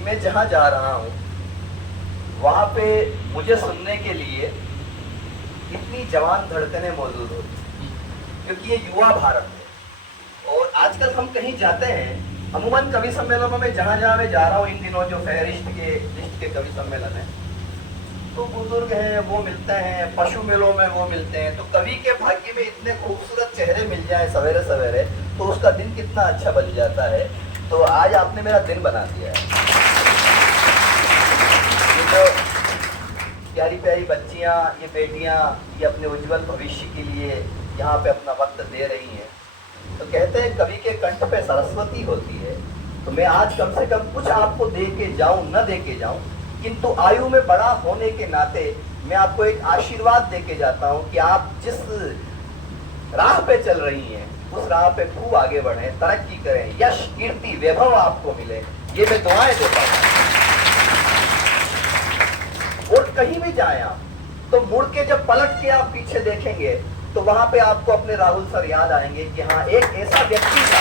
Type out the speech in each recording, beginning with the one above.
कि मैं जहाँ जा रहा हूँ वहाँ पे मुझे सुनने के लिए इतनी जवान धड़कनें मौजूद होती, क्योंकि ये युवा भारत है। और आजकल हम कहीं जाते हैं, अमूमन कवि सम्मेलनों में जहाँ जहाँ मैं जा रहा हूँ इन दिनों, जो फेरिस्ट के लिस्ट के कवि सम्मेलन है, तो बुजुर्ग हैं वो मिलते हैं, पशु मेलों में वो मिलते हैं। तो कवि के भाग्य में इतने खूबसूरत चेहरे मिल जाए सवेरे सवेरे तो उसका दिन कितना अच्छा बन जाता है। तो आज आपने मेरा दिन बना दिया है। ये जो प्यारी प्यारी बच्चियां, ये बेटियां, ये अपने उज्जवल भविष्य के लिए यहाँ पे अपना वक्त दे रही हैं। तो कहते हैं कवि के कंठ पे सरस्वती होती है। तो मैं आज कम से कम कुछ आपको दे के जाऊं, न दे के जाऊं, किंतु आयु में बड़ा होने के नाते मैं आपको एक आशीर्वाद दे के जाता हूं कि आप जिस राह पे चल रही हैं उस राह पे खूब आगे बढ़ें, तरक्की करें, यश कीर्ति वैभव आपको मिले, ये मैं दुआएं देता हूं। और कहीं भी जाएं आप तो मुड़ के जब पलट के आप पीछे देखेंगे तो वहां पे आपको अपने राहुल सर याद आएंगे कि हाँ, एक ऐसा व्यक्ति था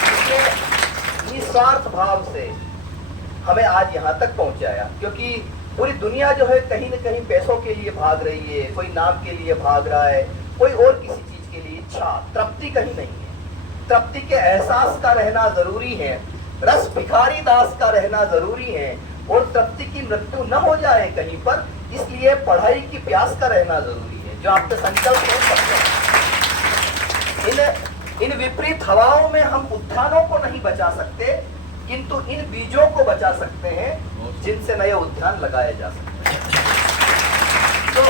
जिसने निस्वार्थ भाव से हमें आज यहाँ तक पहुंचाया। क्योंकि पूरी दुनिया जो है कहीं न कहीं पैसों के लिए भाग रही है, कोई नाम के लिए भाग रहा है, कोई और किसी चीज के लिए, इच्छा तृप्ति कहीं नहीं है। तृप्ति के एहसास का रहना जरूरी है, रस भिखारी दास का रहना जरूरी है, और तृप्ति की मृत्यु न हो जाए कहीं पर, इसलिए पढ़ाई की प्यास का रहना जरूरी है, जो आपके संकल्प हो सकते हैं। इन विपरीत हवाओं में हम उद्यानों को नहीं बचा सकते, किंतु इन बीजों को बचा सकते हैं जिनसे नए उद्यान लगाए जा सकते हैं। तो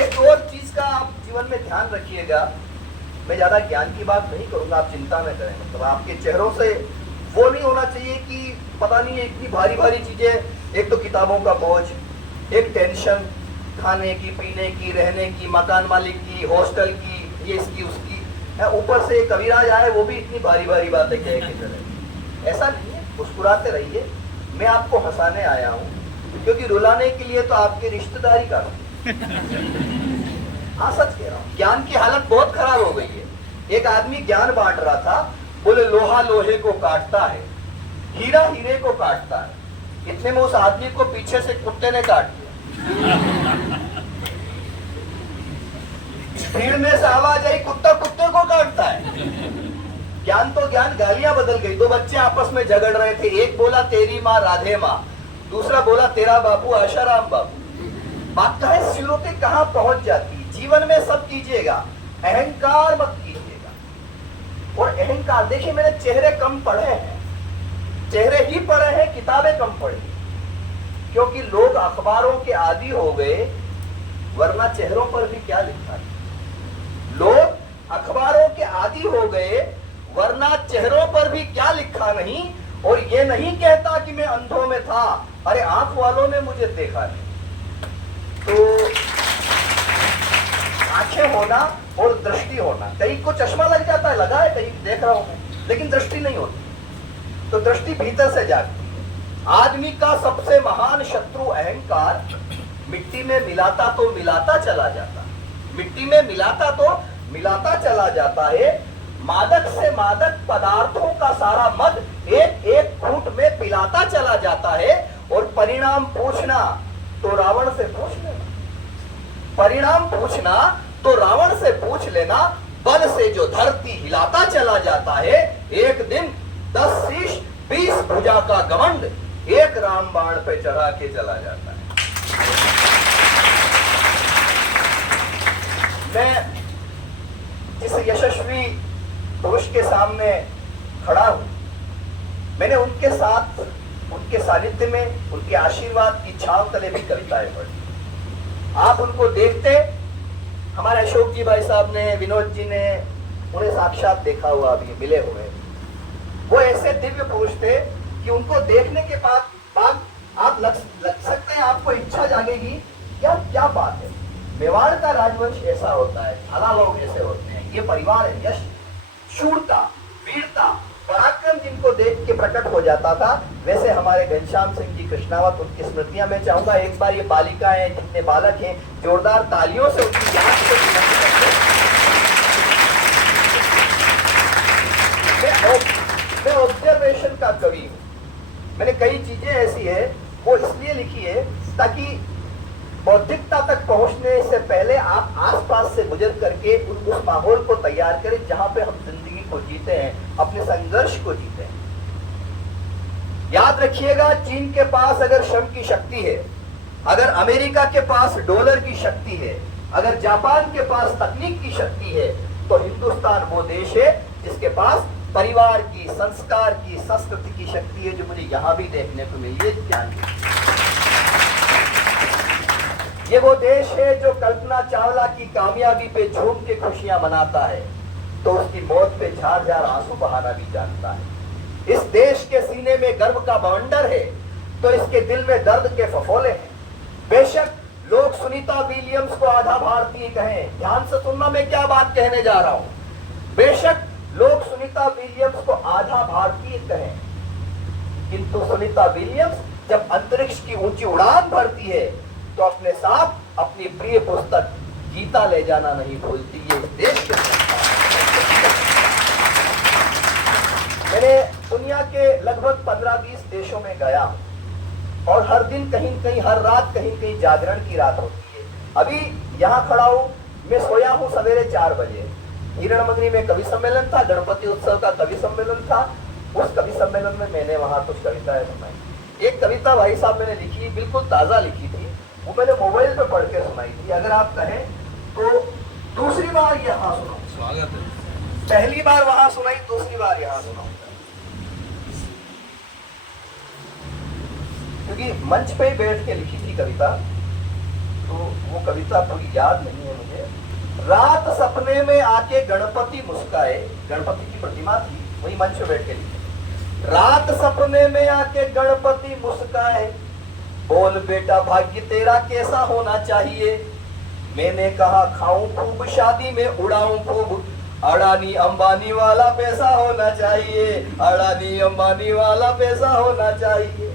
एक और चीज का आप जीवन में ध्यान रखिएगा, मैं ज्यादा ज्ञान की बात नहीं करूंगा, आप चिंता न करें। मतलब आपके चेहरों से वो नहीं होना चाहिए कि पता नहीं इतनी भारी भारी चीजें, एक तो किताबों का बोझ, एक टेंशन, खाने की, पीने की, रहने की, मकान मालिक की, हॉस्टल की, ये इसकी उसकी, ऊपर से कविराज आए वो भी इतनी भारी भारी बातें कह के चले। ऐसा नहीं है, मुस्कुराते रहिए। मैं आपको हंसाने आया हूँ, क्योंकि रुलाने के लिए तो आपकी रिश्तेदारी का हाँ, सच कह रहा हूँ। ज्ञान की हालत बहुत खराब हो गई है। एक आदमी ज्ञान बांट रहा था, बोले लोहा लोहे को काटता है, हीरा हीरे को काटता है। इतने में उस आदमी को पीछे से कुत्ते ने काट दिया। भीड़ में से आवाज आई, कुत्ता कुत्ते को काटता है। ज्ञान तो ज्ञान, गालियां बदल गई। दो बच्चे आपस में झगड़ रहे थे, एक बोला तेरी माँ राधे माँ, दूसरा बोला तेरा बापू आशाराम बापू। बात का है सिरों पे कहां पहुंच जाती है। जीवन में सब कीजिएगा, अहंकार मत कीजिएगा। और अहंकार, देखिए मैंने चेहरे कम पढ़े हैं, चेहरे ही पढ़े हैं, किताबें कम पढ़ी, क्योंकि लोग अखबारों के आदी हो गए, वरना चेहरों पर भी क्या लिखा है। लोग अखबारों के आदी हो गए, वरना चेहरों पर भी क्या लिखा नहीं। और ये नहीं कहता कि मैं अंधों में था, अरे आंख वालों ने मुझे देखा नहीं। तो आंखें होना और दृष्टि होना, कहीं को चश्मा लग जाता है, लगा है, कहीं देख रहा हूं मैं, लेकिन दृष्टि नहीं होती। तो दृष्टि भीतर से जाती है। आदमी का सबसे महान शत्रु अहंकार मिट्टी में मिलाता तो मिलाता चला जाता, मिट्टी में मिलाता तो मिलाता चला जाता है। मादक से मादक पदार्थों का सारा मद एक एक घूंट में पिलाता चला जाता है। और परिणाम पूछना तो रावण से पूछ लेना, परिणाम पूछना तो रावण से पूछ लेना। बल से जो धरती हिलाता चला जाता है, एक दिन 10 शीश 20 भुजा का घमंड एक रामबाण पे चढ़ा के चला जाता है। मैं जिस यशस्वी पुरुष के सामने खड़ा हूं, मैंने उनके साथ, उनके सानिध्य में, उनके आशीर्वाद की छांव तले भी कविताएं पढ़ी। आप उनको देखते, हमारे अशोक जी भाई साहब ने, विनोद जी ने उन्हें साक्षात देखा हुआ, अभी मिले हुए। वो ऐसे दिव्य पुरुष थे कि उनको देखने के बाद आप लग सकते हैं, आपको इच्छा जागेगी यार क्या बात है, मेवाड़ का राजवंश ऐसा होता है, झाला लोग ऐसे होते हैं, ये परिवार है। यश, शूरता, वीरता, पराक्रम जिनको देख के प्रकट हो जाता था, वैसे हमारे घनश्याम सिंह जी कृष्णावत, उनकी स्मृतियां मैं चाहूंगा एक बार ये बालिकाएं, जितने बालक हैं, जोरदार तालियों से उनकी याद को मैं ऑब्जर्वेशन का कवि हूं। मैंने कई चीजें ऐसी है वो इसलिए लिखी है ताकि बौद्धिकता तक पहुंचने से पहले आप आसपास से गुजर करके उस माहौल को तैयार करें जहां पे हम जिंदगी को जीते हैं, अपने संघर्ष को जीते हैं। याद रखिएगा, चीन के पास अगर श्रम की शक्ति है, अगर अमेरिका के पास डॉलर की शक्ति है, अगर जापान के पास तकनीक की शक्ति है, तो हिंदुस्तान वो देश है जिसके पास परिवार की, संस्कार की, संस्कृति की शक्ति है, जो मुझे यहां भी देखने को मिली है। ध्यान ये वो देश है जो कल्पना चावला की कामयाबी पे झूम के खुशियां मनाता है तो उसकी मौत पे झार झार आंसू बहाना भी जानता है। इस देश के सीने में गर्व का बवंडर है तो इसके दिल में दर्द के फफोले हैं। बेशक लोग सुनीता विलियम्स को आधा भारतीय कहें, ध्यान से सुनना मैं क्या बात कहने जा रहा हूं। बेशक लोग सुनीता विलियम्स को आधा भारतीय कहें, किंतु सुनीता विलियम्स जब अंतरिक्ष की ऊंची उड़ान भरती है तो अपने साथ अपनी प्रिय पुस्तक गीता ले जाना नहीं भूलती। ये देश के मैंने दुनिया के लगभग 15-20 देशों में गया और हर दिन कहीं कहीं, हर रात कहीं कहीं जागरण की रात होती है। अभी यहाँ खड़ा हूँ, मैं सोया हूँ सवेरे 4 बजे। हिरणमगरी में कवि सम्मेलन था, गणपति उत्सव का कवि सम्मेलन था। उस कवि सम्मेलन में मैंने वहां कुछ कविताएं सुनाई। एक कविता भाई साहब मैंने लिखी, बिल्कुल ताजा लिखी थी, वो मैंने मोबाइल पे पढ़ के सुनाई थी। अगर आप कहें तो दूसरी बार यहाँ सुनाऊं, स्वागत है। पहली बार वहां सुनाई, दूसरी बार यहाँ सुनाऊंगा, क्योंकि मंच पे ही बैठ के लिखी थी कविता, तो वो कविता पूरी याद नहीं है मुझे। रात सपने में आके गणपति मुस्काए, गणपति की प्रतिमा थी, वही मंच पे बैठ के लिखी। रात सपने में आके गणपति मुस्काए, बोल बेटा भाग्य तेरा कैसा होना चाहिए। मैंने कहा खाऊं खूब, शादी में उड़ाऊं खूब, अडानी अंबानी वाला पैसा होना चाहिए, अडानी अंबानी वाला पैसा होना चाहिए।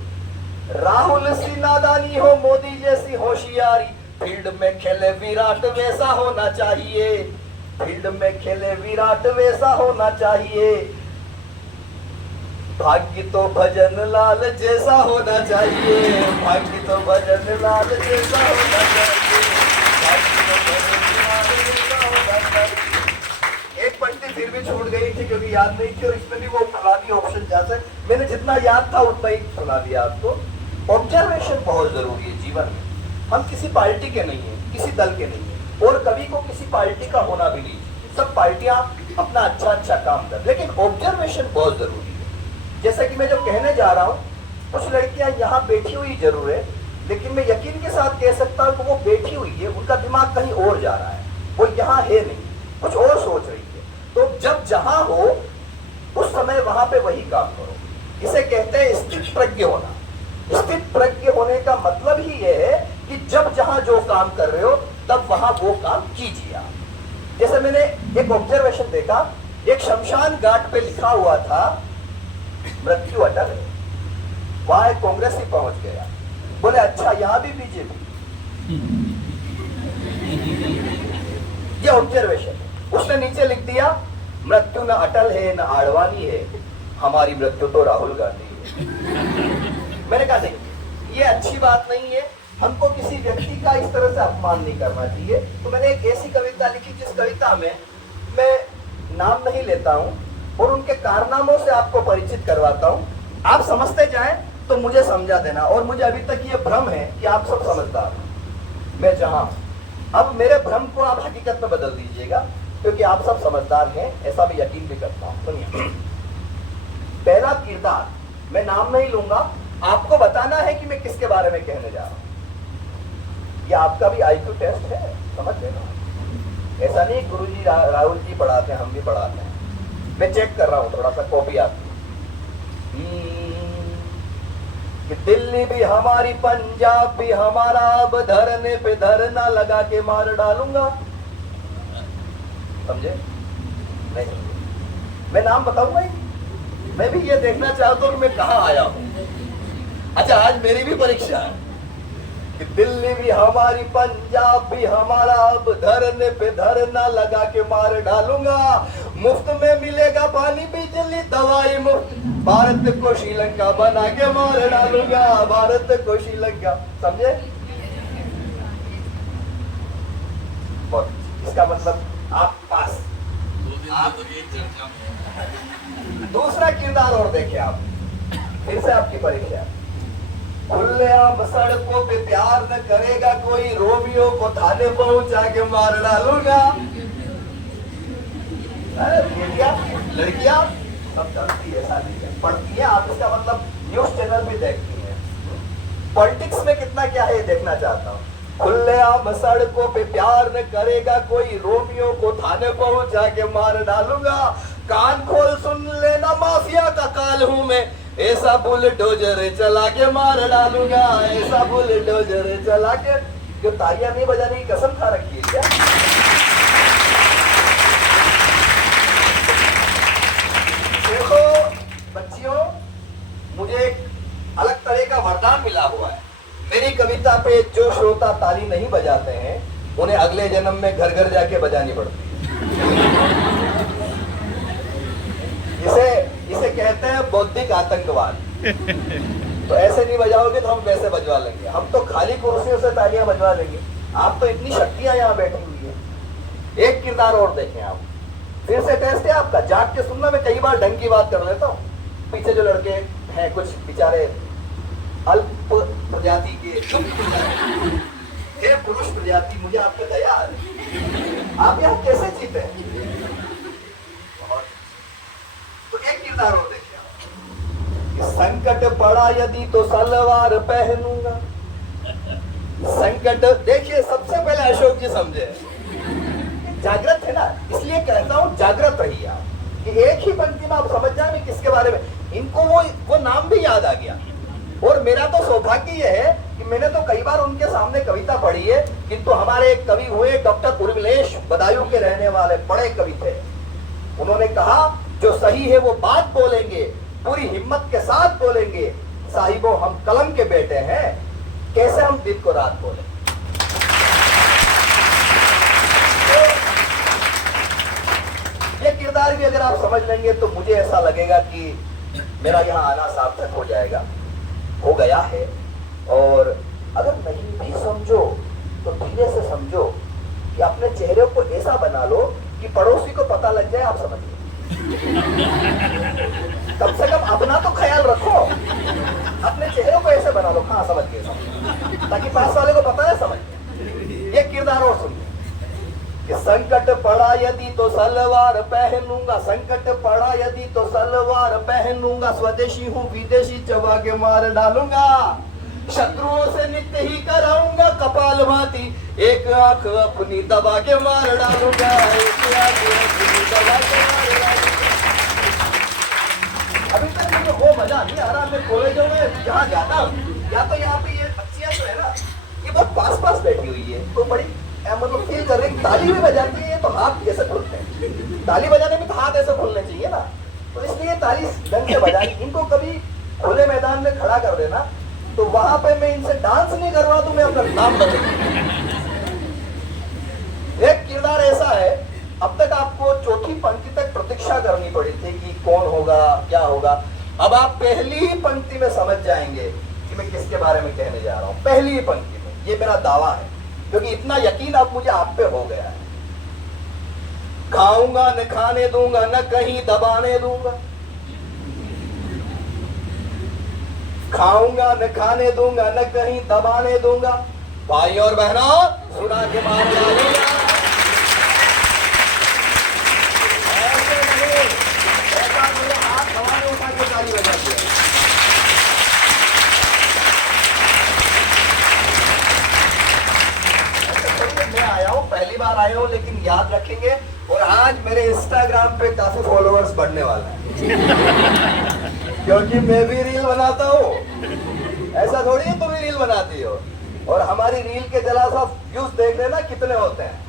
राहुल सी नादानी हो, मोदी जैसी होशियारी, फील्ड में खेले विराट वैसा होना चाहिए, फील्ड में खेले विराट वैसा होना चाहिए। भाग्य तो भजन लाल जैसा होना चाहिए, भाग्य तो भजन लाल जैसा होना चाहिए, भाग्य तो भजन लाल जैसा होना चाहिए। एक पंक्ति फिर भी छूट गई थी क्योंकि याद नहीं थी, और इसमें भी वो फलानी ऑप्शन जैसे मैंने जितना याद था उतना ही सुना दिया आपको। ऑब्जर्वेशन बहुत जरूरी है जीवन में। हम किसी पार्टी के नहीं है, किसी दल के नहीं है, और कभी को किसी पार्टी का होना भी नहीं। सब पार्टियां अपना अच्छा काम कर, लेकिन ऑब्जर्वेशन बहुत जरूरी है। जैसा कि मैं जो कहने जा रहा हूँ, कुछ लड़कियां यहाँ बैठी हुई जरूर है, लेकिन मैं यकीन के साथ कह सकता हूँ कि वो बैठी हुई है, उनका दिमाग कहीं और जा रहा है, वो यहाँ है नहीं, कुछ और सोच रही है। तो जब जहां हो उस समय वहां पे वही काम करो। इसे कहते हैं स्थित प्रज्ञ होना। स्थित प्रज्ञ होने का मतलब ही यह है कि जब जहां जो काम कर रहे हो तब वहां वो काम कीजिए आप। जैसे मैंने एक ऑब्जर्वेशन देखा, एक शमशान घाट पे लिखा हुआ था मृत्यु अटल है, वहां एक कांग्रेस ही पहुंच गया, बोले अच्छा यहाँ भी बीजेपी। ये ऑब्जर्वेशन है। उसने नीचे लिख दिया मृत्यु न अटल है न आडवाणी है, हमारी मृत्यु तो राहुल गांधी है। मैंने कहा नहीं, ये अच्छी बात नहीं है, हमको किसी व्यक्ति का इस तरह से अपमान नहीं करना चाहिए। तो मैंने एक ऐसी कविता लिखी जिस कविता में मैं नाम नहीं लेता हूं और उनके कारनामों से आपको परिचित करवाता हूं। आप समझते जाएं तो मुझे समझा देना, और मुझे अभी तक ये भ्रम है कि आप सब समझदार हैं, मैं जहां अब मेरे भ्रम को आप हकीकत में बदल दीजिएगा, क्योंकि आप सब समझदार हैं, ऐसा भी यकीन भी करता हूं। सुनिए, पहला किरदार, मैं नाम नहीं लूंगा, आपको बताना है कि मैं किसके बारे में कहने जा रहा हूं। ये आपका भी IQ टेस्ट है, समझ लेना। ऐसा नहीं गुरुजी राहुल जी पढ़ाते हैं, हम भी पढ़ाते हैं। मैं चेक कर रहा हूं, थोड़ा सा कॉपी आती कि दिल्ली भी हमारी, पंजाब भी हमारा, अब धरने पे धरना लगा के मार डालूंगा। समझे नहीं? मैं नाम बताऊंगा ही, मैं भी ये देखना चाहता हूं कि मैं कहां आया हूं। अच्छा, आज मेरी भी परीक्षा है, कि दिल्ली भी हमारी, पंजाब भी हमारा, अब धरने पे धरना लगा के मार डालूंगा। मुफ्त में मिलेगा पानी, बिजली, दवाई मुफ्त। भारत को श्रीलंका बना के मार डालूंगा, भारत को श्रीलंका। समझे? इसका मतलब आप पास। दूसरा किरदार और देखिए आप, फिर से आपकी परीक्षा। खुलेआम सड़कों पे प्यार न करेगा कोई, रोमियो को थाने पहुंचा के मार डालूंगा। लड़कियां सब चलती है, शादी पढ़ती है, आप इसका मतलब न्यूज चैनल भी देखती हैं। पॉलिटिक्स में कितना क्या है ये देखना चाहता हूँ। खुलेआम सड़कों पे प्यार न करेगा कोई, रोमियो को थाने पहुंचा के मार डालूंगा। कान खोल सुन लेना, माफिया का काल हूं मैं, ऐसा बुलडोजर चला के मार डालूंगा, ऐसा बुलडोजर चला के। जो तालियां नहीं बजाने की कसम खा रखी है क्या? देखो बच्चियों, मुझे एक अलग तरह का वरदान मिला हुआ है। मेरी कविता पे जो श्रोता ताली नहीं बजाते हैं, उन्हें अगले जन्म में घर घर जाके बजानी पड़ती है। इसे कहते हैं बौद्धिक आतंकवाद। तो ऐसे नहीं बजाओगे तो हम वैसे बजवा लेंगे। हम तो खाली कुर्सियों से तालियां बजवा लेंगे, आप तो इतनी शक्तियां यहाँ बैठी हुई है। एक किरदार और देखें आप, फिर से टेस्ट है आपका, जाग के सुनना। मैं कई बार ढंग की बात कर लेता हूँ। पीछे जो लड़के हैं कुछ बेचारे अल्प प्रजाति के, हे पुरुष प्रजाति, मुझे आप पे दया है। आप यहाँ कैसे जीते हैं? तो एक किरदार और देखिए, संकट पड़ा यदि तो सलवार पहनूंगा। संकट देखिए, सबसे पहले अशोक जी समझे, जागृत है ना, इसलिए कहता हूं जागृत रहिए आप, कि एक ही पंक्ति में आप समझ जाए मैं किसके बारे में। इनको वो नाम भी याद आ गया। और मेरा तो सौभाग्य यह है कि मैंने तो कई बार उनके सामने कविता पढ़ी है, किंतु हमारे एक कवि हुए डॉक्टर उर्मिलेश, बदायूं के रहने वाले बड़े कवि थे। उन्होंने कहा जो सही है वो बात बोलेंगे, पूरी हिम्मत के साथ बोलेंगे। साहिबों हम कलम के बेटे हैं, कैसे हम दिन को रात बोले। तो ये किरदार भी अगर आप समझ लेंगे तो मुझे ऐसा लगेगा कि मेरा यहाँ आना सार्थक हो जाएगा, हो गया है। और अगर नहीं भी समझो तो धीरे से समझो कि अपने चेहरे को ऐसा बना लो कि पड़ोसी को पता लग जाए आप समझिए। कम से कम अपना तो ख्याल रखो, अपने चेहरे को ऐसे बना लो, हाँ समझ गए, ताकि पास वाले को पता है समझ गए। ये किरदार और सुनिए कि संकट पड़ा यदि तो सलवार पहनूंगा, संकट पड़ा यदि तो सलवार पहनूंगा, स्वदेशी हूँ विदेशी चबा के मार डालूंगा। शत्रुओं से नित्य ही कराऊंगा कपाल भाती, एक आंख अपनी दबा के मार डालूंगा, एक आंख अपनी दबा के मार डालूंगा। अभी तक मुझे वो मजा नहीं आ रहा। मैं कॉलेजों में जहाँ जाता हूँ, या तो यहाँ पे ये बच्चियां जो है ना, ये बहुत पास पास बैठी हुई है, तो बड़ी मतलब फील कर रही, ताली भी बजाती है तो हाथ कैसे खुलते हैं। ताली बजाने में तो हाथ ऐसे खुलने चाहिए ना, तो इसलिए ताली ढंग से बजानी। इनको कभी खुले मैदान में खड़ा कर देना तो वहां पे मैं इनसे डांस नहीं करवा दूं, मैं अपना नाम बदलूंगा। एक किरदार ऐसा है, अब तक आपको चौथी पंक्ति तक प्रतीक्षा करनी पड़ी थी कि कौन होगा क्या होगा। अब आप पहली ही पंक्ति में समझ जाएंगे कि मैं किसके बारे में कहने जा रहा हूं। पहली ही पंक्ति में, ये मेरा दावा है, क्योंकि इतना यकीन अब मुझे आप पे हो गया है। खाऊंगा न खाने दूंगा, न कहीं दबाने दूंगा। खाऊंगा न खाने दूंगा, न कहीं दबाने दूंगा। भाई और बहनों सुना के मार डालूंगा। ऐसे नहीं, ऐसा मेरे हाथ हवा में उठा के ताली बजा दिया। मैं आया हूँ, पहली बार आया हूँ, लेकिन याद रखेंगे। और आज मेरे इंस्टाग्राम पे काफी फॉलोअर्स बढ़ने वाला है क्योंकि मैं भी रील बनाता हूँ। ऐसा थोड़ी है तुम भी रील बनाती हो। और हमारी रील के जरा सा व्यूज देख लेना कितने होते हैं।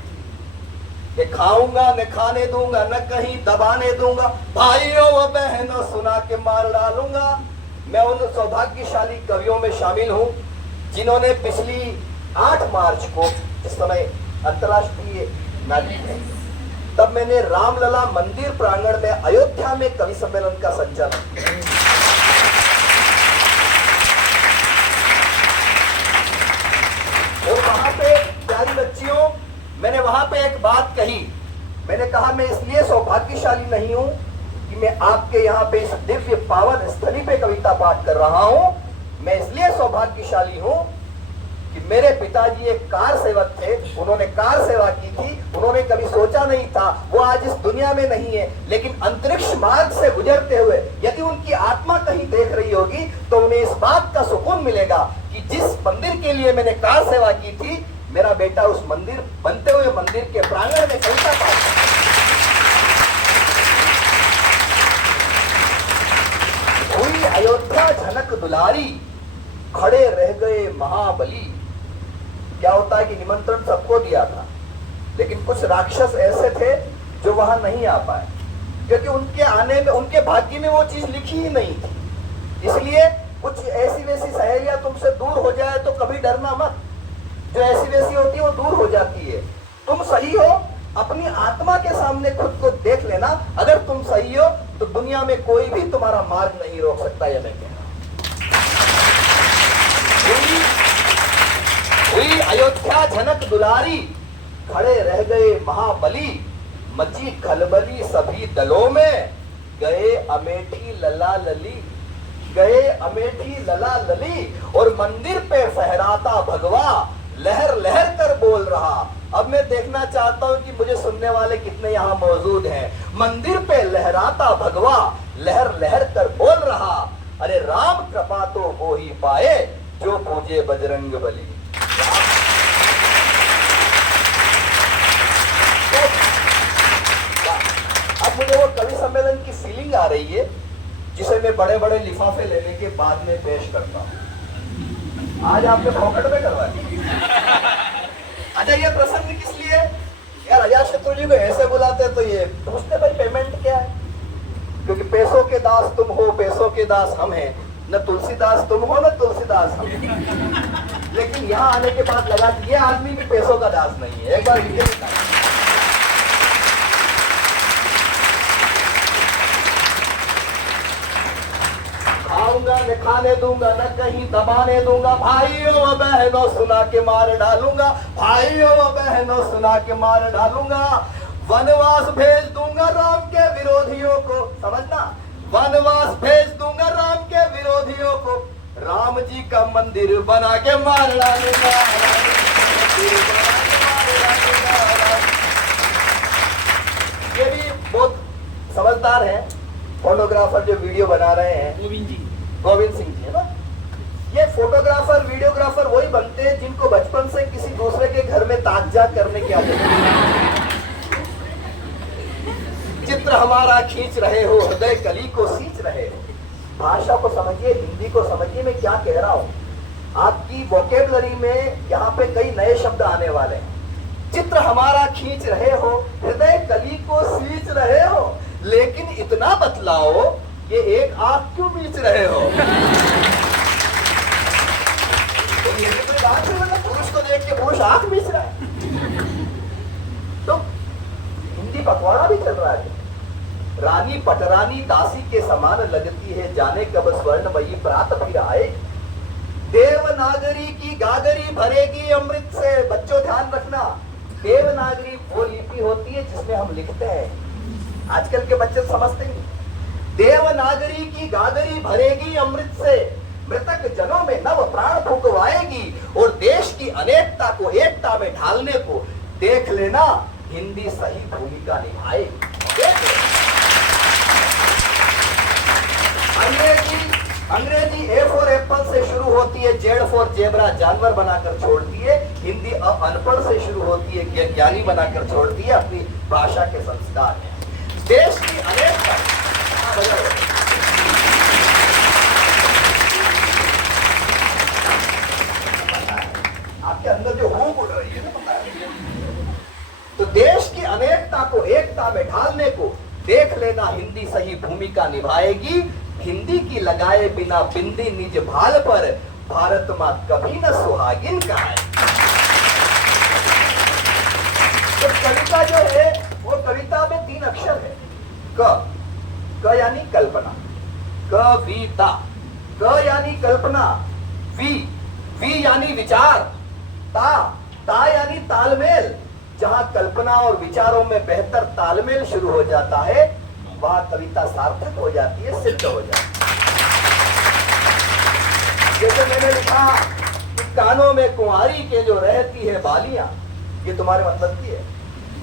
कि खाऊंगा न खाने दूंगा, न कहीं दबाने दूंगा। भाइयों व बहनों सुना के मार डालूंगा। मैं उन सौभाग्यशाली कवियों में शामिल हूँ जिन्होंने पिछली 8 मार्च को, इस समय अंतर्राष्ट्रीय नारी है, तब मैंने रामलला मंदिर प्रांगण में अयोध्या में कवि सम्मेलन का संचालन किया। और वहां पे प्यारी बच्चियों, मैंने वहां पे एक बात कही। मैंने कहा मैं इसलिए सौभाग्यशाली नहीं हूं कि मैं आपके यहाँ पे इस दिव्य पावन स्थली पे कविता पाठ कर रहा हूं। मैं इसलिए सौभाग्यशाली हूं कि मेरे पिताजी एक कार सेवक थे, उन्होंने कार सेवा की थी। उन्होंने कभी सोचा नहीं था, वो आज इस दुनिया में नहीं है, लेकिन अंतरिक्ष मार्ग से गुजरते हुए यदि उनकी आत्मा कहीं देख रही होगी तो उन्हें इस बात का सुकून मिलेगा कि जिस मंदिर के लिए मैंने कार सेवा की थी, मेरा बेटा उस मंदिर, बनते हुए मंदिर के प्रांगण में कविता पाठ। हुई अयोध्या झनक दुलारी, खड़े रह गए महाबली। क्या होता है कि निमंत्रण सबको दिया था, लेकिन कुछ राक्षस ऐसे थे जो वहां नहीं आ पाए, क्योंकि उनके आने में, उनके भाग्य में वो चीज लिखी ही नहीं थी। इसलिए कुछ ऐसी वैसी सहेलियां तुमसे दूर हो जाए तो कभी डरना मत। जो ऐसी वैसी होती है वो दूर हो जाती है। तुम सही हो, अपनी आत्मा के सामने खुद को देख लेना। अगर तुम सही हो तो दुनिया में कोई भी तुम्हारा मार्ग नहीं रोक सकता। यह मैं कह रहा हूं। हुई अयोध्या झनक दुलारी, खड़े रह गए महाबली। मची खलबली सभी दलों में, गए अमेठी लला लली, गए अमेठी लला लली। और मंदिर पे फहराता भगवा, लहर लहर कर बोल रहा। अब मैं देखना चाहता हूं कि मुझे सुनने वाले कितने यहाँ मौजूद हैं। मंदिर पे लहराता भगवा, लहर लहर कर बोल रहा, अरे राम कृपा तो वो ही पाए जो पूजे बजरंग बली। अब मुझे वो कवि सम्मेलन की फीलिंग आ रही है जिसे मैं बड़े बड़े लिफाफे लेने के बाद में पेश करता हूं। आज आपने पॉकेट में करवाया। अच्छा, ये प्रसंग किस लिए? यार अजातशत्रु जी को ऐसे बुलाते तो ये पूछते भाई पेमेंट क्या है, क्योंकि पैसों के दास तुम हो, पैसों के दास हम हैं। न तुलसीदास तुम हो, न तुलसीदास हम। लेकिन यहाँ आने के बाद लगा कि ये आदमी भी पैसों का दास नहीं है। एक बार खाऊंगा न खाने दूंगा, न कहीं दबाने दूंगा। भाइयों बहनों सुना के मार डालूंगा, भाइयों बहनों सुना के मार डालूंगा। वनवास भेज दूंगा राम के विरोधियों को, समझना, वनवास भेज दूंगा राम के विरोधियों को। राम जी का मंदिर बना के मार डालूंगा। ये भी बहुत समझदार हैं फोटोग्राफर जो वीडियो बना रहे हैं, गोविंद सिंह जी है ना। ये फोटोग्राफर वीडियोग्राफर वही बनते हैं जिनको बचपन से किसी दूसरे के घर में ताजा करने की आदत है। चित्र हमारा खींच रहे हो, हृदय कली को सींच रहे हो। भाषा को समझिए, हिंदी को समझिए मैं क्या कह रहा हूँ। आपकी वोकेबलरी में यहाँ पे कई नए शब्द आने वाले हैं। चित्र हमारा खींच रहे हो, हृदय कली को सींच रहे हो, लेकिन इतना बतलाओ ये एक आंख क्यों मीच रहे हो? तो ये कोई बात है? मतलब पुरुष को देख के पुरुष आंख मीच रहा है। तो हिंदी पखवाड़ा भी चल रहा है। रानी पटरानी दासी के समान लगती है, जाने कब स्वर्णमयी प्रात फिर आए। देवनागरी की गागरी भरेगी अमृत से। बच्चों ध्यान रखना, देवनागरी वो लिपि होती है जिसमें हम लिखते हैं। आजकल के बच्चे समझते नहीं। देवनागरी की गागरी भरेगी अमृत से, मृतक जनों में नव प्राण फुकवाएगी। और देश की अनेकता को एकता में ढालने को देख लेना, हिंदी सही भूमिका निभाएगी। अंग्रेजी ए फॉर एप्पल से शुरू होती है, जेड फॉर जेबरा जानवर बनाकर छोड़ती है। हिंदी अनपढ़ से शुरू होती है, ज्ञानी बनाकर छोड़ती है। अपनी भाषा के संस्कार है। देश की अनेकता, आपके अंदर जो हुक उड़ रही है ना, पता है? तो देश की अनेकता को एकता में ढालने को देख लेना, हिंदी सही भूमिका निभाएगी। हिंदी की लगाए बिना बिंदी निज भाल पर, भारत माँ कभी न सुहागिन कहाए। तो कविता जो है वो कविता में 3 अक्षर है। क यानी कल्पना, कविता, क यानी कल्पना, वी यानी विचार, ता यानी तालमेल। जहां कल्पना और विचारों में बेहतर तालमेल शुरू हो जाता है वहां कविता सार्थक हो जाती है, सिद्ध हो जाती है। जैसे मैंने लिखा कि कानों में कुंवारी के जो रहती है बालियां, ये तुम्हारे मतलब की है।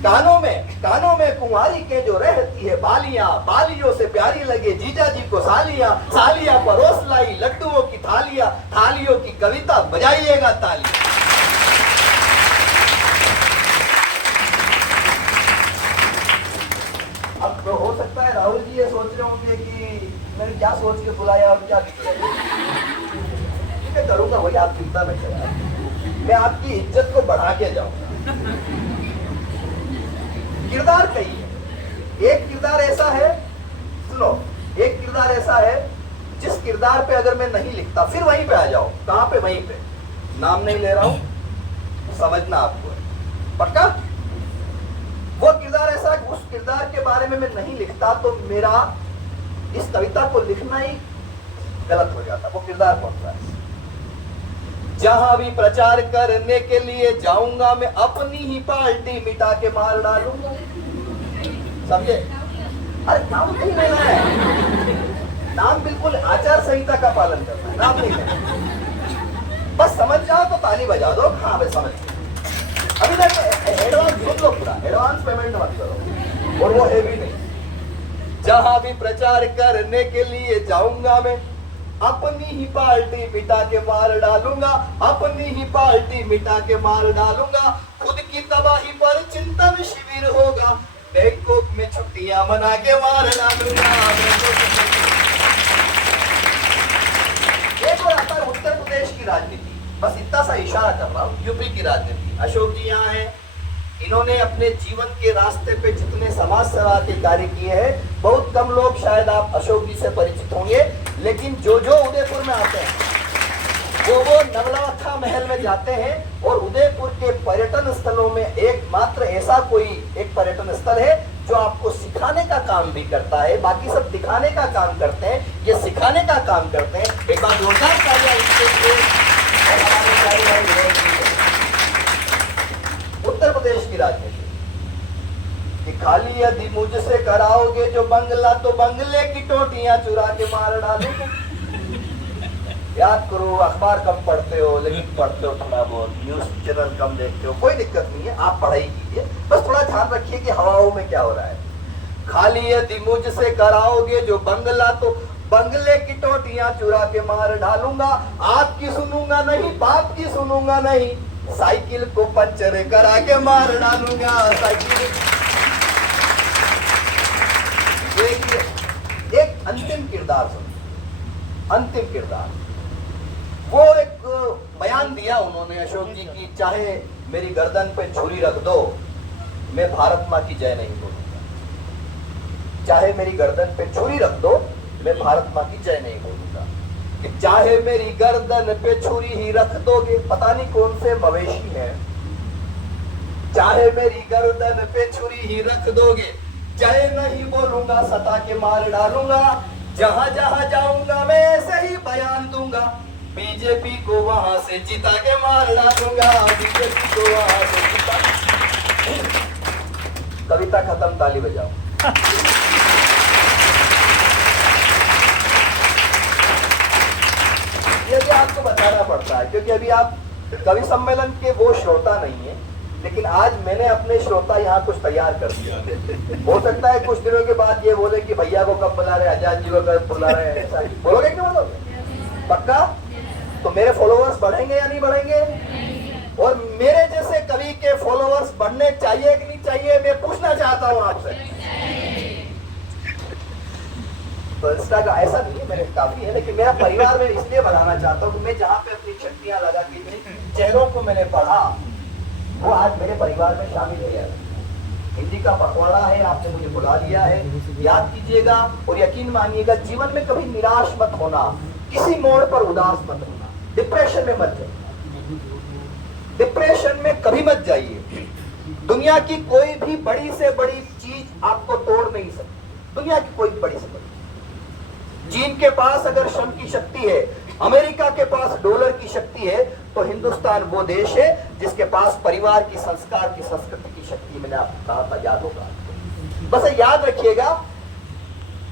कानों में कुंवारी के जो रहती है बालियां, बालियों से प्यारी लगे जीजा जी को सालियां, सालियां परोस लाई लड्डुओं की थालियां, थालियों की कविता बजाइएगा ताली। अब तो हो सकता है राहुल जी ये सोच रहे होंगे कि मैंने क्या सोच के बुलाया और क्या करूंगा, वही आप चिंता में करें, मैं आपकी इज्जत को बढ़ा के जाऊंगा। किरदार कई है। एक किरदार ऐसा है, सुनो, एक किरदार ऐसा है जिस किरदार पे अगर मैं नहीं लिखता फिर वहीं पे आ जाओ। कहां पे? वहीं पे। नाम नहीं ले रहा हूं, समझना आपको है, पक्का? वो किरदार ऐसा, उस किरदार के बारे में मैं नहीं लिखता तो मेरा इस कविता को लिखना ही गलत हो जाता। वो किरदार कौन सा है? जहां भी प्रचार करने के लिए जाऊंगा मैं अपनी ही पार्टी मिटा के मार डालूंगा। समझे? अरे नाम नहीं लेना है, नाम बिल्कुल आचार संहिता का पालन करना है, नाम नहीं लेना। बस समझ जाओ तो ताली बजा दो। हाँ भाई समझ गए। अभी तक एडवांस सुन लो, पूरा एडवांस पेमेंट मत करो, और वो है भी नहीं। जहां भी प्रचार करने के लिए जाऊंगा मैं अपनी ही पार्टी मिटा के मार डालूंगा, अपनी ही पार्टी मिटा के मार डालूंगा। खुद की तबाही पर चिंतन शिविर होगा, बैंकॉक में छुट्टियां मना के मार डालूंगा। एक और आता है उत्तर प्रदेश की राजनीति, बस इतना सा इशारा कर रहा हूँ। यूपी की राजनीति, अशोक जी यहाँ हैं, इन्होंने अपने जीवन के रास्ते पे जितने समाज सेवा के कार्य किए हैं, बहुत कम लोग शायद आप अशोक जी से परिचित होंगे, लेकिन जो उदयपुर में आते हैं वो नवलखा महल में जाते हैं। और उदयपुर के पर्यटन स्थलों में एकमात्र ऐसा कोई एक पर्यटन स्थल है जो आपको सिखाने का काम भी करता है। बाकी सब दिखाने का काम करते हैं, ये सिखाने का काम करते हैं। एक बार जोरदार तालियां इसके लिए। उत्तर प्रदेश की राजनीति कि खाली यदि मुझसे कराओगे जो बंगला तो बंगले की टोटियां चुरा के मार डालूंगा। याद करो, अखबार कम पढ़ते हो लेकिन पढ़ते हो थोड़ा बहुत, न्यूज चैनल कम देखते हो, कोई दिक्कत नहीं है, आप पढ़ाई कीजिए, बस थोड़ा ध्यान रखिए कि हवाओं में क्या हो रहा है। खाली यदि मुझसे कराओगे जो बंगला तो बंगले की टोटियां चुरा के मार डालूंगा। आपकी सुनूंगा नहीं, बाप की सुनूंगा नहीं, साइकिल को पंचर करा के मार डालूंगा। साइकिल एक अंतिम किरदार सुनो, अंतिम किरदार। वो एक बयान दिया उन्होंने अशोक जी की, चाहे मेरी गर्दन पे छुरी रख दो मैं भारत माँ की जय नहीं बोलूंगा। चाहे मेरी गर्दन पे छुरी रख दो मैं भारत माँ की जय नहीं बोलूंगा। चाहे मेरी गर्दन पे छुरी ही रख दोगे, पता नहीं कौन से मवेशी है, चाहे मेरी गर्दन पे छुरी ही रख दोगे, जय नहीं बोलूंगा, सता के मार डालूंगा। जहां जहां जाऊंगा मैं ऐसे ही बयान दूंगा, बीजेपी को वहां से जिता के मार डालूंगा, बीजेपी को वहां से जिता। कविता खत्म, ताली बजाओ। ये भी आपको बताना पड़ता है क्योंकि अभी आप कवि सम्मेलन के वो श्रोता नहीं है, लेकिन आज मैंने अपने श्रोता यहाँ कुछ तैयार कर दिया। हो सकता है कुछ दिनों के बाद ये बोले कि भैया को कब बुला रहे, आजाद जी को कब बुला रहे, ऐसा बोलोगे क्यों? बोलोगे पक्का? तो मेरे फॉलोअर्स बढ़ेंगे या नहीं बढ़ेंगे? और मेरे जैसे कवि के फॉलोअर्स बढ़ने चाहिए कि नहीं चाहिए, मैं पूछना चाहता हूँ आपसे। तो इंस्टा का ऐसा नहीं है, मेरे काफी है, लेकिन मेरा परिवार में इसलिए बढ़ाना चाहता हूँ कि मैं जहाँ पे अपनी छट्टियां लगा के चेहरों को मैंने पढ़ा वो आज मेरे परिवार में शामिल है। हिंदी का पखवाड़ा है, आपने मुझे बुला लिया है, याद कीजिएगा और यकीन मानिएगा, जीवन में कभी निराश मत होना, किसी मोड़ पर उदास मत होना। डिप्रेशन में मत जाइए, डिप्रेशन में कभी मत जाइए। दुनिया की कोई भी बड़ी से बड़ी चीज आपको तोड़ नहीं सकती, दुनिया की कोई बड़ी से बड़ी। चीन के पास अगर श्रम की शक्ति है, अमेरिका के पास डॉलर की शक्ति है, तो हिंदुस्तान वो देश है जिसके पास परिवार की, संस्कार की, संस्कृति की शक्ति। मैंने आपको कहा था, याद होगा। बस याद रखिएगा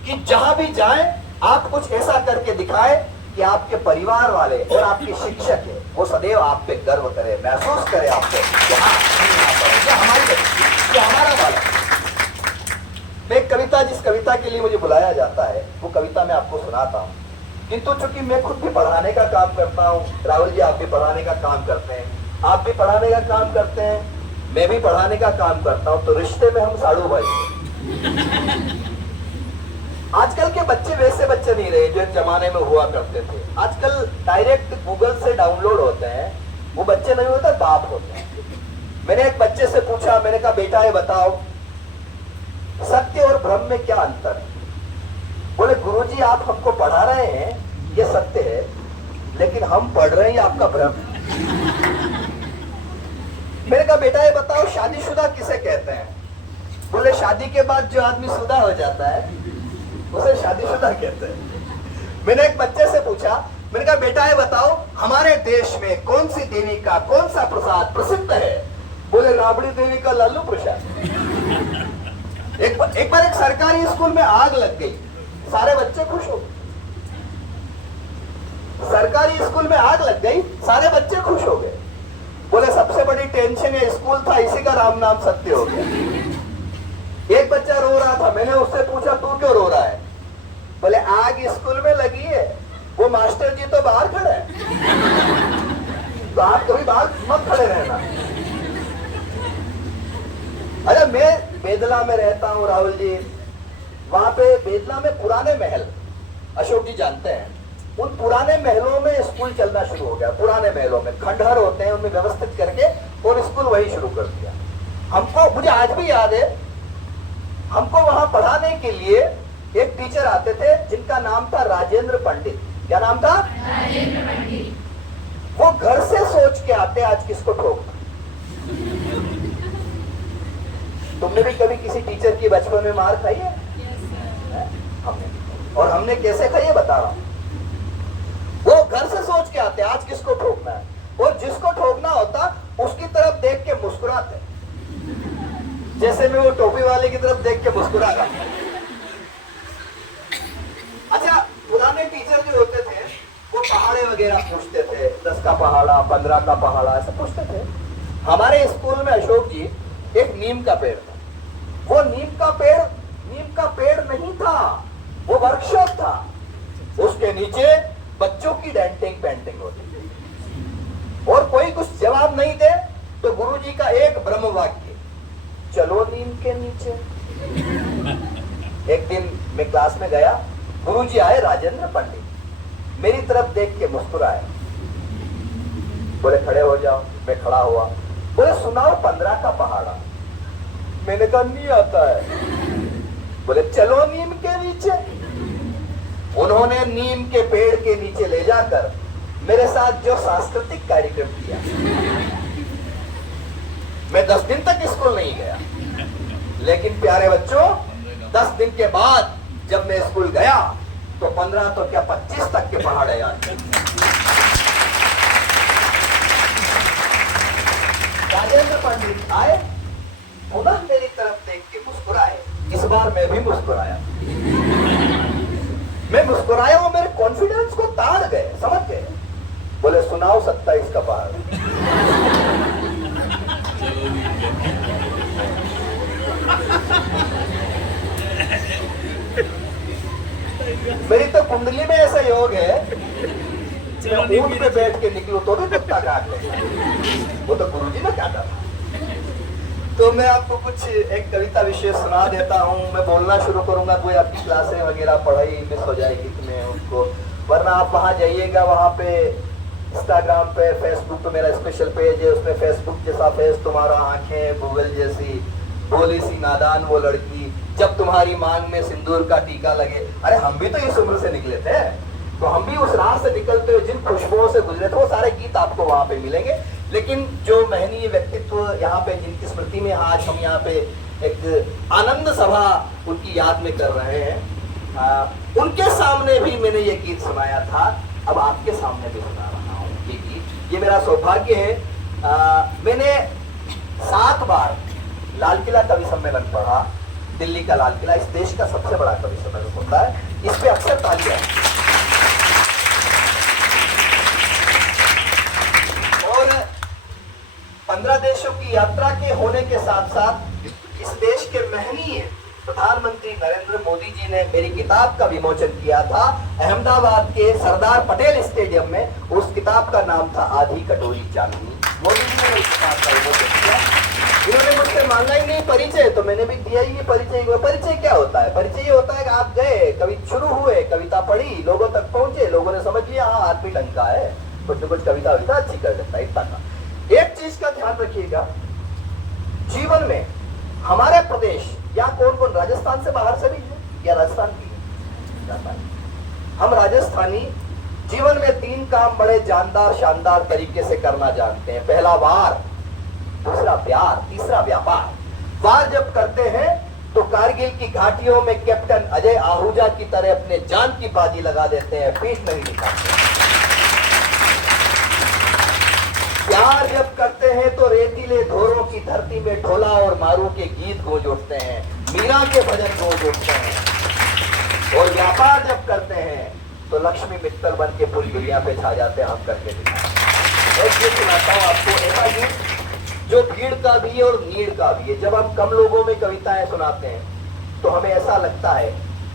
कि जहां भी जाएं आप कुछ ऐसा करके दिखाएं कि आपके परिवार वाले और आपके शिक्षक है वो सदैव आप पे गर्व करे, महसूस करे आपको कि हाँ, हमारी बच्ची, ये हमारा बालक। मैं एक कविता, जिस कविता के लिए मुझे बुलाया जाता है, वो कविता मैं आपको सुनाता हूँ। किंतु चूंकि मैं खुद भी पढ़ाने का काम करता हूँ, राहुल जी आप भी पढ़ाने का काम करते हैं, आप भी पढ़ाने का काम करते हैं, मैं भी पढ़ाने का काम करता हूँ, तो रिश्ते में हम साड़ू भाई हैं। आजकल के बच्चे वैसे बच्चे नहीं रहे जो एक जमाने में हुआ करते थे। आजकल डायरेक्ट गूगल से डाउनलोड होते हैं, वो बच्चे नहीं होते, बाप होते हैं। मैंने एक बच्चे से पूछा, मैंने कहा बेटा ये बताओ सत्य और भ्रम में क्या अंतर है? बोले गुरुजी आप हमको पढ़ा रहे हैं ये सत्य है, लेकिन हम पढ़ रहे हैं आपका भ्रम। मैंने कहा बेटा ये बताओ शादीशुदा किसे कहते हैं? बोले शादी के बाद जो आदमी शुदा हो जाता है उसे शादीशुदा कहते हैं। मैंने एक बच्चे से पूछा, मैंने कहा बेटा ये बताओ हमारे देश में कौन सी देवी का कौन सा प्रसाद प्रसिद्ध है? बोले राबड़ी देवी का लालू प्रसाद। एक बार एक सरकारी स्कूल में आग लग गई, सारे बच्चे खुश हो गए। सरकारी स्कूल में आग लग गई, सारे बच्चे खुश हो गए। बोले सबसे बड़ी टेंशन ये स्कूल था, इसी का राम नाम सत्य हो गया। एक बच्चा रो रहा था, मैंने उससे पूछा तू क्यों रो रहा है? बोले आग स्कूल में लगी है, वो मास्टर जी तो बाहर खड़े हैं। तो आप कभी बाहर मत खड़े रहना। अरे मैं बेदला में रहता हूँ राहुल जी, वहां पे बेदला में पुराने महल, अशोक जी जानते हैं, उन पुराने महलों में स्कूल चलना शुरू हो गया। पुराने महलों में खंडहर होते हैं, उनमें व्यवस्थित करके और स्कूल वही शुरू कर दिया। हमको, मुझे आज भी याद है, हमको वहां पढ़ाने के लिए एक टीचर आते थे जिनका नाम था राजेंद्र पंडित। क्या नाम था? राजेंद्र पंडित। वो घर से सोच के आते आज किसको ठोकना। तुमने भी कभी किसी टीचर की बचपन में मार खाई है? हमने, और हमने कैसे खाई है बता रहा हूं। वो घर से सोच के आते आज किसको ठोकना है, और जिसको ठोकना होता उसकी तरफ देख के मुस्कुराते, जैसे मैं वो टोपी वाले की तरफ देख के मुस्कुरा रहा। अच्छा, पुराने टीचर जो होते थे वो पहाड़े वगैरह पूछते थे, 10 का पहाड़ा, 15 का पहाड़ा, ऐसा पूछते थे। हमारे स्कूल में अशोक जी एक नीम का पेड़ था। वो नीम का पेड़ नहीं था, वो वर्कशॉप था। उसके नीचे बच्चों की डेंटिंग पेंटिंग होती थी, और कोई कुछ जवाब नहीं दे तो गुरुजी का एक ब्रह्म वाक्य, चलो नीम के नीचे। एक दिन मैं क्लास में गया, गुरुजी आए राजेंद्र पंडित, मेरी तरफ देख के मुस्कुराए, बोले खड़े हो जाओ। मैं खड़ा हुआ, बोले सुनाओ 15 का पहाड़ा। मैंने कहा नहीं आता है। बोले चलो नीम के नीचे। उन्होंने नीम के पेड़ के नीचे ले जाकर मेरे साथ जो सांस्कृतिक कार्यक्रम किया, मैं 10 दिन तक स्कूल नहीं गया, लेकिन प्यारे बच्चों 10 दिन के बाद जब मैं स्कूल गया तो 15 तो क्या 25 तक के पहाड़ है यार। राजेंद्र पंडित आए, पुनः मेरी तरफ देख के मुस्कुराए। इस बार मैं भी मुस्कुराया। मैं मुस्कुराया, वो मेरे कॉन्फिडेंस को ताड़ गए, समझ गए। बोले सुनाओ 27 का पहाड़। मेरी तो कुंडली में ऐसा योग है, मैं ऊंट पे बैठ के निकलूं तो भी कुत्ता काट ले। वो तो गुरुजी ने काटा। तो मैं आपको कुछ एक कविता विशेष सुना देता हूँ। मैं बोलना शुरू करूंगा, कोई आपकी क्लासें वगैरह पढ़ाई मिस हो जाएगी तुम्हें उसको, वरना आप वहां जाइएगा, वहां पे इंस्टाग्राम पे, फेसबुक पे मेरा स्पेशल पेज है, उसमें फेसबुक जैसा फेस तुम्हारा, आंखें गूगल जैसी, भोली सी नादान वो लड़की, जब तुम्हारी मांग में सिंदूर का टीका लगे। अरे हम भी तो इस उम्र से निकले थे, तो हम भी उस राह से निकलते हुए जिन खुशबुओं से गुजरे थे वो सारे गीत आपको वहां पे मिलेंगे। लेकिन जो महनीय व्यक्तित्व यहाँ पे जिनकी स्मृति में आज हम यहाँ पे एक आनंद सभा उनकी याद में कर रहे हैं, उनके सामने भी मैंने ये गीत सुनाया था, अब आपके सामने भी सुना रहा हूँ ये गीत। ये मेरा सौभाग्य है। मैंने 7 बार लाल किला कवि सम्मेलन पढ़ा, दिल्ली का लाल किला इस देश का सबसे बड़ा कवि सम्मेलन होता है, इस पे अक्सर तालियां। और 15 देशों की यात्रा के होने के साथ साथ इस देश के महनीय प्रधानमंत्री नरेंद्र मोदी जी ने मेरी किताब का विमोचन किया था अहमदाबाद के सरदार पटेल स्टेडियम में। उस किताब का नाम था आधी कटोरी चांदनी। मोदी जी ने मेरी किताब का विमोचन किया। इन्होंने मुझसे मांगा ही नहीं परिचय, तो मैंने भी दिया ही नहीं परिचय। परिचय क्या होता है? परिचय ये होता है कि आप गए, कवि शुरू हुए, कविता पढ़ी, लोगों तक पहुंचे, लोगों ने समझ लिया हाँ आदमी ढंग का है, कुछ न कुछ कविता अच्छी कर देता है, इतना का। एक चीज का ध्यान रखिएगा, जीवन में हमारे प्रदेश या कौन कौन राजस्थान से बाहर से भी है या राजस्थान की, हम राजस्थानी जीवन में 3 काम बड़े जानदार शानदार तरीके से करना जानते हैं। पहला वार, दूसरा प्यार, तीसरा व्यापार। वार जब करते हैं तो कारगिल की घाटियों में कैप्टन अजय आहूजा की तरह अपने जान की बाजी लगा देते हैं, पीठ नहीं दिखाते। प्यार जब करते हैं तो रेतीले धोरों की धरती में ढोला और मारू के गीत गूंज उठते हैं, मीरा के भजन गूंज उठते हैं। और व्यापार जब करते हैं तो लक्ष्मी मित्तल बन के पूरी दुनिया पे छा जाते हैं, हम करके दिखाते। और ये सुनाता हूं आपको ऐसा गीत जो भीड़ का भी है और नीड़ का भी है। जब हम कम लोगों में कविताएं सुनाते हैं तो हमें ऐसा लगता है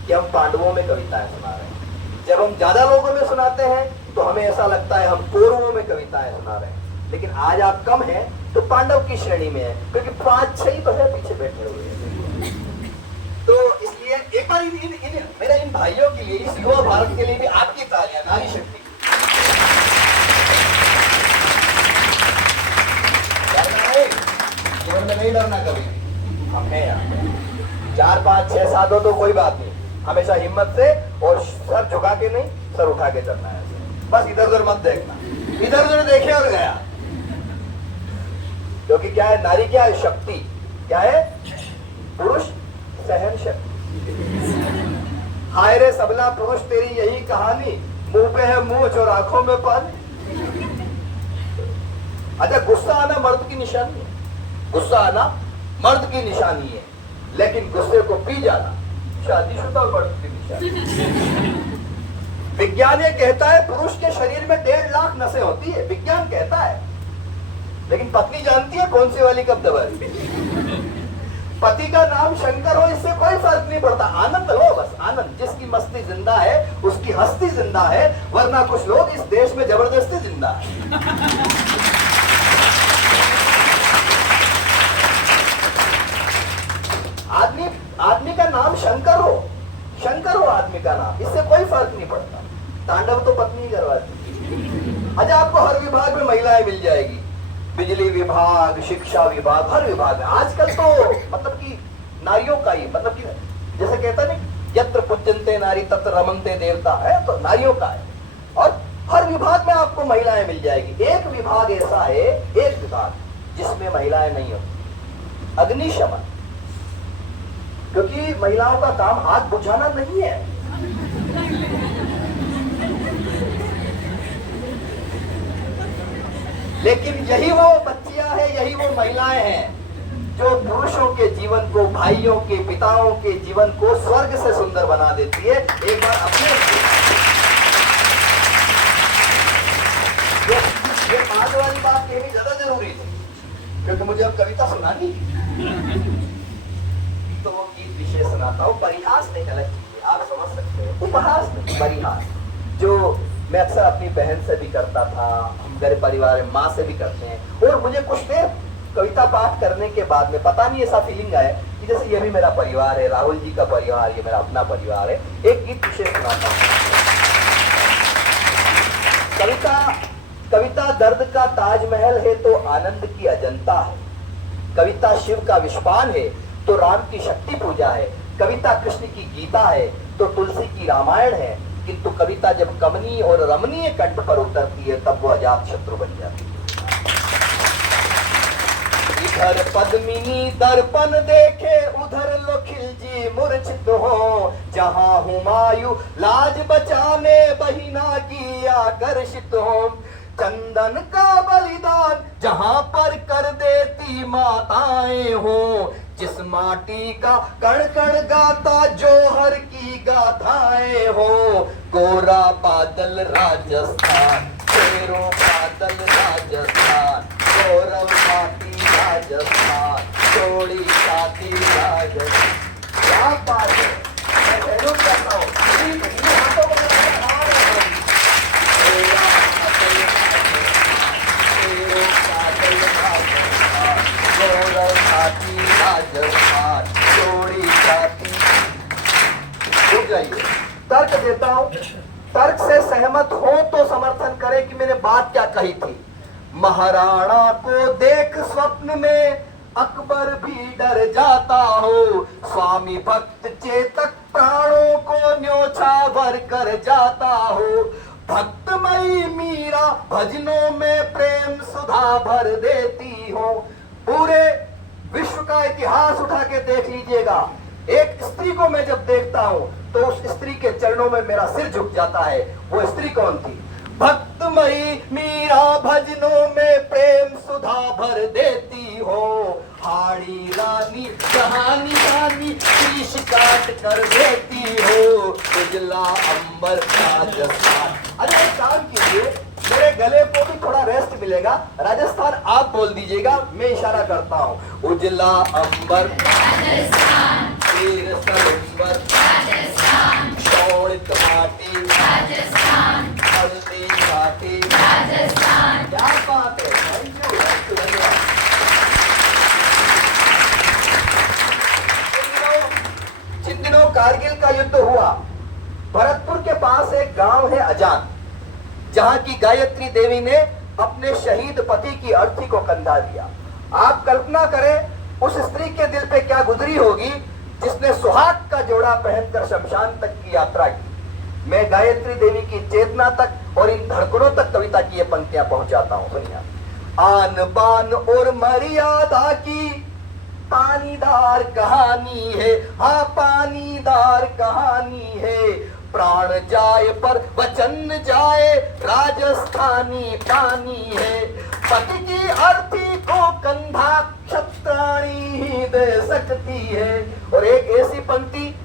कि हम पांडवों में कविताएं सुना रहे हैं। जब हम ज्यादा लोगों में सुनाते हैं तो हमें ऐसा लगता है हम कौरवों में कविताएं सुना रहे हैं। लेकिन आज आप कम हैं तो पांडव की श्रेणी में है, क्योंकि 5-6 ही तो है पीछे बैठे हुए हैं। तो इसलिए एक बार मेरे इन भाइयों के लिए, इस युवा भारत के लिए भी आपकी तालियां, नारी शक्ति। जीवन में नहीं डरना कभी, हम हैं यहाँ। 4, 5, 6 साल हो तो कोई बात नहीं, हमेशा हिम्मत से और सर झुका के नहीं, सर उठा के चलना है। बस इधर उधर मत देखना, इधर उधर देखे और गया। क्योंकि क्या है, नारी क्या है? शक्ति। क्या है? पुरुष सहन शक्ति। हाय रे सबला पुरुष तेरी यही कहानी, मुंह पे है मूंछ और आंखों में पानी। अच्छा, गुस्सा आना मर्द की निशानी है, गुस्सा आना मर्द की निशानी है, लेकिन गुस्से को पी जाना शादीशुदा मर्द की निशानी। विज्ञान ये कहता है पुरुष के शरीर में 1.5 लाख नसें होती है, विज्ञान कहता है। लेकिन पत्नी जानती है कौन सी वाली कब दबाई। पति का नाम शंकर हो, इससे कोई फर्क नहीं पड़ता, आनंद हो बस, आनंद। जिसकी मस्ती जिंदा है उसकी हस्ती जिंदा है, वरना कुछ लोग इस देश में जबरदस्ती जिंदा है। आदमी का नाम शंकर हो, शंकर हो आदमी का नाम, इससे कोई फर्क नहीं पड़ता। तांडव तो पत्नी करवाती। अच्छा, आपको हर विभाग में महिलाएं मिल जाएगी, बिजली विभाग, शिक्षा विभाग, हर विभाग में। आजकल तो मतलब कि नारियों का ही, मतलब कि जैसे कहता नहीं, यत्र पूज्यन्ते नारी तत्र रमन्ते देवता, है तो नारियों का है। और हर विभाग में आपको महिलाएं मिल जाएगी। एक विभाग ऐसा है, एक विभाग जिसमें महिलाएं नहीं होती, अग्निशमन। क्योंकि महिलाओं का काम आग बुझाना नहीं है। लेकिन यही वो बच्चियां हैं, यही वो महिलाएं हैं जो पुरुषों के जीवन को, भाइयों के, पिताओं के जीवन को स्वर्ग से सुंदर बना देती है। एक बार अपने ये आज वाली बात कहनी ज्यादा जरूरी थी, क्योंकि मुझे अब कविता सुनानी तो वो गीत विशेष सुनाता हूँ। परिहास नहीं, अलग चीज है, आप समझ सकते हैं। उपहास नहीं, परिहास, जो मैं अक्सर अपनी बहन से भी करता था, हम घर परिवार में माँ से भी करते हैं। और मुझे कुछ देर कविता पाठ करने के बाद में पता नहीं ऐसा फीलिंग आया कि जैसे ये भी मेरा परिवार है, राहुल जी का परिवार, ये मेरा अपना परिवार है। एक गीत विशेष सुनाता हूँ। कविता दर्द का ताजमहल है तो आनंद की अजंता है। कविता शिव का विश्वान है तो राम की शक्ति पूजा है। कविता कृष्ण की गीता है तो तुलसी की रामायण है। किंतु कविता जब कमनीय और रमणीय कंठ पर उतरती है तब वो अजात शत्रु बन जाती है। इधर पद्मिनी दर्पण देखे उधर लो खिलजी मूर्छित हो, जहां हुमायूं लाज बचाने बहिना की आकर्षित हो। चंदन का बलिदान जहां पर कर देती माताएं हो, जिस माटी का कण कण गाता जोहर की गाथाएं हो। गोरा बादल राजस्थान, शेरों बादल राजस्थान, गौरव माटी राजस्थान, चोड़ी छाती राजस्थान। क्या बात है, मैं सहयोग करता हूँ। हाथों को गौरव छाती राजस्थान, चोड़ी छाती। रुक जाइए, तर्क देता हूँ। तर्क से सहमत हो तो समर्थन करें कि मैंने बात क्या कही थी। महाराणा को देख स्वप्न में अकबर भी डर जाता हो, स्वामी भक्त चेतक प्राणों को न्योछावर कर जाता हो। भक्तमयी मीरा भजनों में प्रेम सुधा भर देती हो। पूरे विश्व का इतिहास उठा के देख लीजिएगा, एक स्त्री को मैं जब देखता हूं तो उस स्त्री के चरणों में मेरा सिर झुक जाता है। वो स्त्री कौन थी? भक्तमयी मीरा भजनों में प्रेम सुधा भर देती हो। हाड़ी रानी कहानी रानी शीश काट कर देती हो। उजला अंबर राजस्थान। अरे एक काम कीजिए, मेरे गले को भी थोड़ा रेस्ट मिलेगा। राजस्थान आप बोल दीजिएगा, मैं इशारा करता हूँ। उजला अंबर राजस्थान, तीर सलंबर राजस्थान, शोणित माटी राजस्थान, हल्दी घाटी राजस्थान। क्या बात है, थैंक यू, धन्यवाद। जिन दिनों कारगिल का युद्ध हुआ, भरतपुर के पास एक गांव है अजान, जहां की गायत्री देवी ने अपने शहीद पति की अर्थी को कंधा दिया। आप कल्पना करें उस स्त्री के दिल पे क्या गुजरी होगी जिसने सुहाग का जोड़ा पहनकर शमशान तक की यात्रा की। मैं गायत्री देवी की चेतना तक और इन धड़कनों तक कविता की ये पंक्तियां पहुंचाता हूं। सुनिए। आन बान और मर्यादा की पानीदार कहानी है, हाँ पानीदार कहानी है। प्राण जाए पर वचन जाए, राजस्थानी पानी है। पति की अर्थी को कंधा क्षत्राणी ही दे सकती है। और एक ऐसी पंक्ति,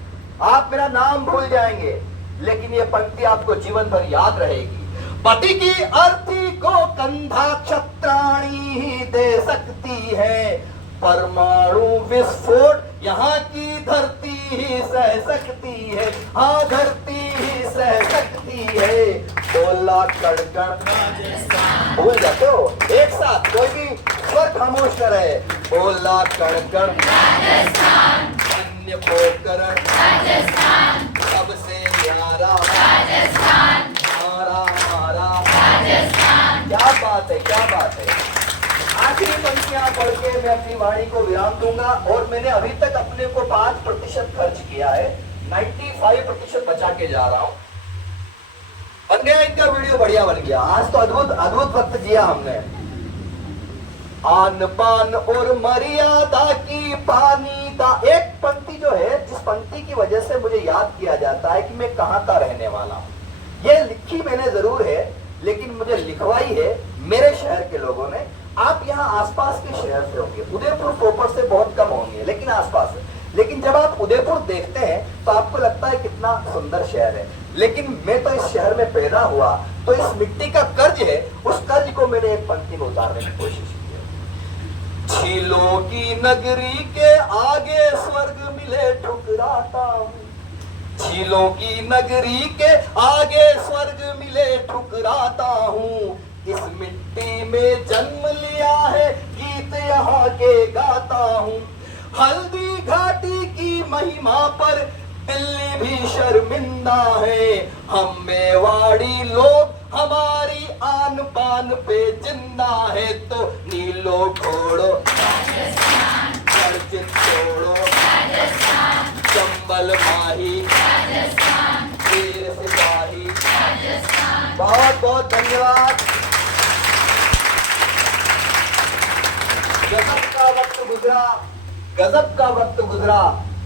आप मेरा नाम भूल जाएंगे लेकिन ये पंक्ति आपको जीवन भर याद रहेगी। पति की अर्थी को कंधा क्षत्राणी ही दे सकती है। परमाणु विस्फोट यहाँ की धरती ही सह सकती है, हाँ धरती ही सह सकती है। बोला कड़कड़ भूल जाते हो, एक साथ कोई भी स्वर खामोश न रहे। बोला कड़कड़ अन्य पोकरण सबसे न्यारा मारा मारा। क्या बात है, क्या बात है। आखिरी पंक्तियां पढ़ के मैं अपनी वाणी को विराम दूंगा। और मैंने अभी तक अपने को 5% खर्च किया है, 95% बचा के जा रहा हूं। बन गया इनका वीडियो, बढ़िया बन गया। आज तो अद्भुत अद्भुत वक्त जिया हमने। आन पान और मर्यादा की पानी दा। एक पंक्ति जो है, जिस पंक्ति की वजह से मुझे याद किया जाता है कि मैं कहां का रहने वाला हूं। ये लिखी मैंने जरूर है लेकिन मुझे लिखवाई है मेरे शहर के लोगों ने। आप यहाँ आसपास के शहर से होंगे, उदयपुर प्रॉपर से बहुत कम होंगे लेकिन आसपास है। लेकिन जब आप उदयपुर देखते हैं तो आपको लगता है कितना सुंदर शहर है। लेकिन मैं तो इस शहर में पैदा हुआ, तो इस मिट्टी का कर्ज है, उस कर्ज को मैंने एक पंक्ति में उतारने की कोशिश की है। झीलों की नगरी के आगे स्वर्ग मिले ठुकराता हूँ। झीलों की नगरी के आगे स्वर्ग मिले ठुकराता हूँ। इस मिट्टी में जन्म लिया है, गीत यहाँ के गाता हूँ। हल्दी घाटी की महिमा पर दिल्ली भी शर्मिंदा है। हम मेवाड़ी लोग हमारी आन पान पे जिंदा है। तो नीलो घोड़ो अर्जित छोड़ो, चंबल माही वीर सिपाही बहुत बहुत धन्यवाद। गजब का वक्त गुजरा, गजब का वक्त गुजरा,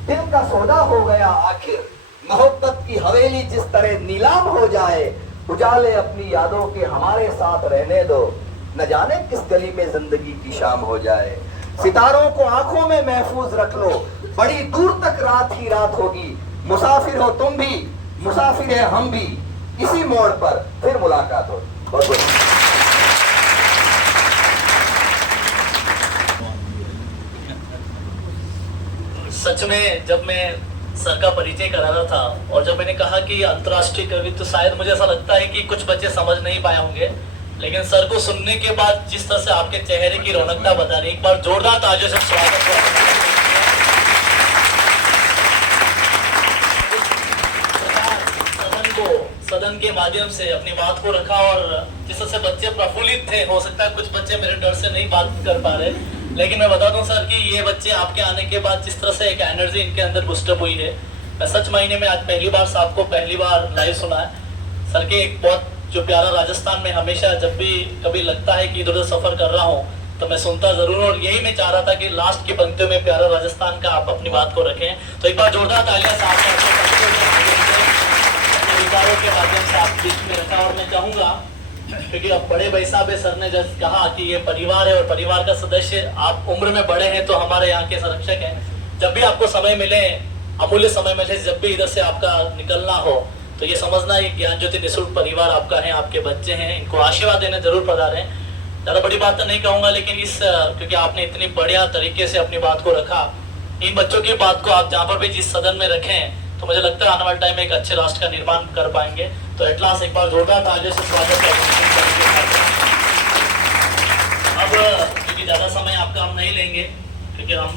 दिल का सौदा हो गया आखिर। मोहब्बत की हवेली जिस तरह नीलाम हो जाए, उजाले अपनी यादों के हमारे साथ रहने दो, न जाने किस गली में जिंदगी की शाम हो जाए। सितारों को आंखों में महफूज रख लो, बड़ी दूर तक रात ही रात होगी। मुसाफिर हो तुम भी, मुसाफिर है हम भी, इसी मोड़ पर फिर मुलाकात होगी। बहुत बहुत सच में जब मैं सर का परिचय करा रहा था और जब मैंने कहा कि अंतर्राष्ट्रीय कवि, तो शायद मुझे ऐसा लगता है कि कुछ बच्चे समझ नहीं पाए होंगे, लेकिन सर को सुनने के बाद जिस तरह से आपके चेहरे की रौनकता बता रही, एक बार जोरदार तालियों से स्वागत हो। सदन के माध्यम से अपनी बात को रखा और जिस तरह से बच्चे प्रफुल्लित थे, हो सकता है कुछ बच्चे मेरे डर से नहीं बात कर पा रहे, लेकिन मैं बता दूं सर कि ये बच्चे आपके आने के बाद जिस तरह से एक एनर्जी इनके अंदर बुस्टअप हुई है, मैं सच महीने में आज पहली बार साहब को पहली बार लाइव सुना है। सर के एक बहुत जो प्यारा राजस्थान में हमेशा जब भी कभी लगता है कि इधर उधर सफर कर रहा हूँ तो मैं सुनता जरूर, और यही मैं चाह रहा था कि लास्ट की पंक्तियों में प्यारा राजस्थान का आप अपनी बात को रखें। तो एक बार जोरदार तालियां साहब विचारों के माध्यम से आप बीच में रखा। और मैं चाहूंगा, क्योंकि अब बड़े भाई साहब सर ने जब कहा कि ये परिवार है और परिवार का सदस्य, आप उम्र में बड़े हैं तो हमारे यहाँ के संरक्षक हैं। जब भी आपको समय मिले, अमूल्य समय मिले, जब भी इधर से आपका निकलना हो, तो ये समझना ये ज्ञान ज्योति निःशुल्क परिवार आपका है, आपके बच्चे हैं, इनको आशीर्वाद देने जरूर पधारें। ज़्यादा बड़ी बात तो नहीं कहूँगा, लेकिन इस क्योंकि आपने इतनी बढ़िया तरीके से अपनी बात को रखा, इन बच्चों की बात को आप जहाँ पर भी जिस सदन में रखें, तो मुझे लगता है आने वाले टाइम में एक अच्छे राष्ट्र का निर्माण कर पाएंगे। तो एट लास्ट एक बार जोरदार तालियों से स्वागत है। अब क्योंकि ज़्यादा समय आपका हम नहीं लेंगे, क्योंकि हम